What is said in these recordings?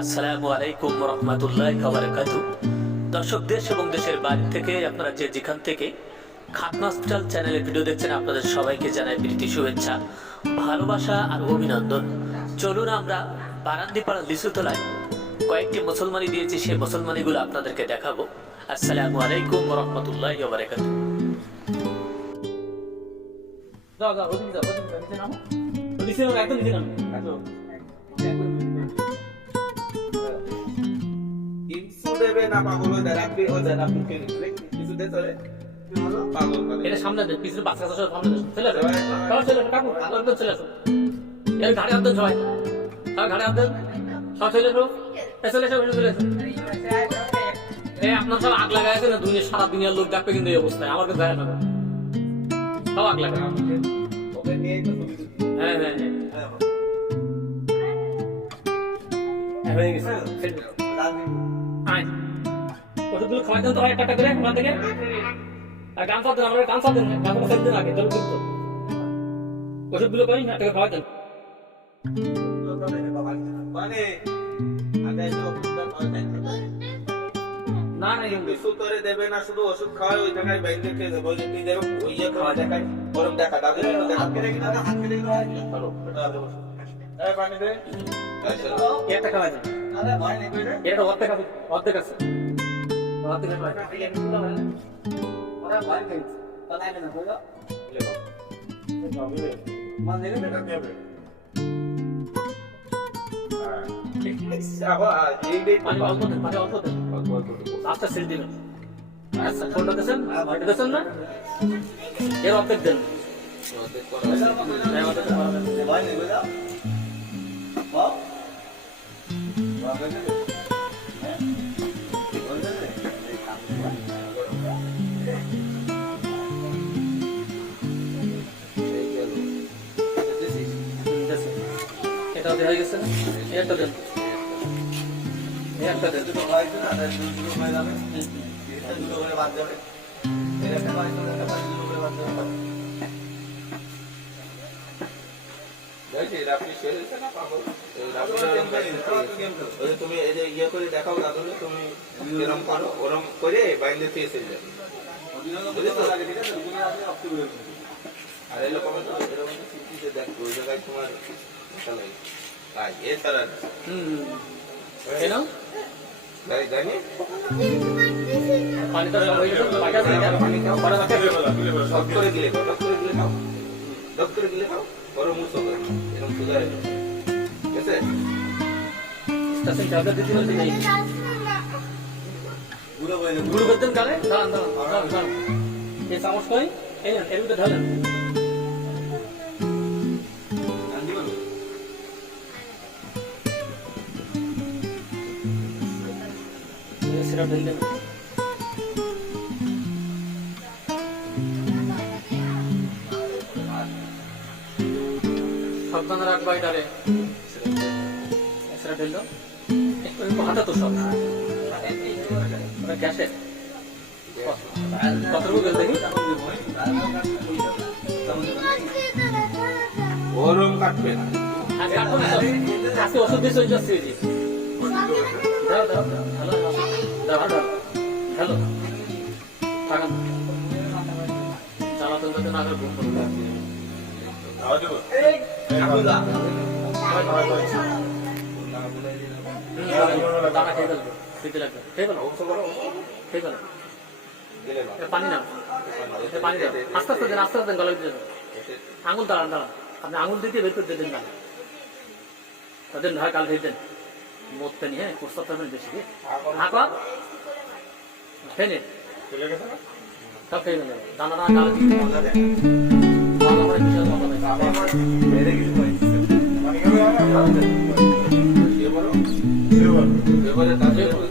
আসসালামু আলাইকুম রহমতুল্লাহ দর্শক, দেশ এবং দেশের থেকে আপনারা যে যেখান থেকে চ্যানেলে ভিডিও দেখছেন, আপনাদের সবাইকে জানাই প্রীতি, শুভেচ্ছা, ভালোবাসা আর অভিনন্দন। চলুন আমরা বারান্দিপাড়া লিচুতলায় কয়েকটি মুসলমানি দিয়েছি, সেই মুসলমানিগুলো আপনাদেরকে দেখাবো। আসসালামু আলাইকুম রহমতুল্লাহ বারাকাতু যাও যাও, ওদিকে না পাগল হয়ে যায় রাখবি ও যায় আপনি কিছু দে চলে এটা সামনে দে পিছনে বাচ্চা সামনে দে। চলে আসো। সবাই চলে আসো কাকু একদম চলে আসো। এই ঘাড়ে হাত দেন সবাই। সবাই ঘাড়ে হাত দেন। সব চলে এ চলে এসো চলে এই আপনার সব আগ লাগাই আছে না দুনিয়া সারা দুনিয়ার লোক ডাকবে কিন্তু এই অবস্থায়। আমার কাছে যায় না। সব আগ তুলছি হ্যাঁ হ্যাঁ হ্যাঁ। হ্যাঁ, গেছে। আয়। ওষুধগুলো খাওয়াই দেন তো একটা একটা করে ওখান থেকে। আর গান সাথ দেন আমরা গান সাথ দেন গান সাথ দেন আগে চলো কিন্তু ওষুধগুলো কই একটা করে খাওয়াই দেন। আগে তো ওষুধটা খাওয়াই দেয়। না না কিছু দেবে না শুধু ওষুধ খাওয়াই ওই জায়গায় বাইরে খেয়ে যাবে ওই যে ওই খাওয়া দেখায়। ওরম দেখা দাদু একটু দেখা হাত কেটে কিনা চলো এই পানি দে। একটা খাওয়াই দেন এটা অর্ধেক আছে অর্ধেক আছে অর্ধেক খাওয়াই মানে অল্প দেন মানে অল্প দেন ফোনটা দেন এটা দেন না এর অর্ধেক দেন হ্যাঁ, অর্ধেক দেন। ঠিক আছে। এটাও দেওয়া হয়ে গেছে না এই একটা দেন এই একটা দেন তুমি এই যে ইয়ে করে দেখাও দাদুরে তুমি এরম করো ওরম করে বাইন্দে থেকে এসে যাবে। আর তো এরকম দেখ ওই জায়গায় তোমার চালাই তাই এছাড়া এই সব পানি বাকি ডক করে গিলে খাও করে গিলে ডক করে গিলে খাও বড় মুসো করে এরকম সুগারে ঠিক আছে? গুঁড়ো করতেন গালে দাঁড়ান দাঁড়ান দাঁড়ান এই চামচ কই? এই এর ভিতরে ঢালেন সিরাপ ঢেলে দেন সাবধানে রাখবা এটারে। সিরাপ ঢেলে দাও একটু হাতে তো সব। গ্যাসের। কতটুকু গেল দেখি? ওরম কাটবে না। আজকে ওষুধ দিয়ে চলে যাচ্ছে দাও দাও দাও দাও দাও হ্যালো থাকান জ্বালাতন যাতে না করে ঘুম করবে আঙুল দাঁড়ান দাঁড়ান আপনি আঙুল দিতে বের করে দিয়ে দেন না তাদের হয় কাল খেয়ে দেন মরতে নিয়ে প্রস্তাব করবেন বেশি খেয়ে নেবেন দানা দানা কাল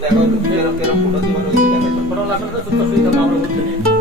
দেখো তুমি কেরম ফটো দিবার ফটো লাগলে তো চুপচাপ সুবিধা আমরা বলতে নেই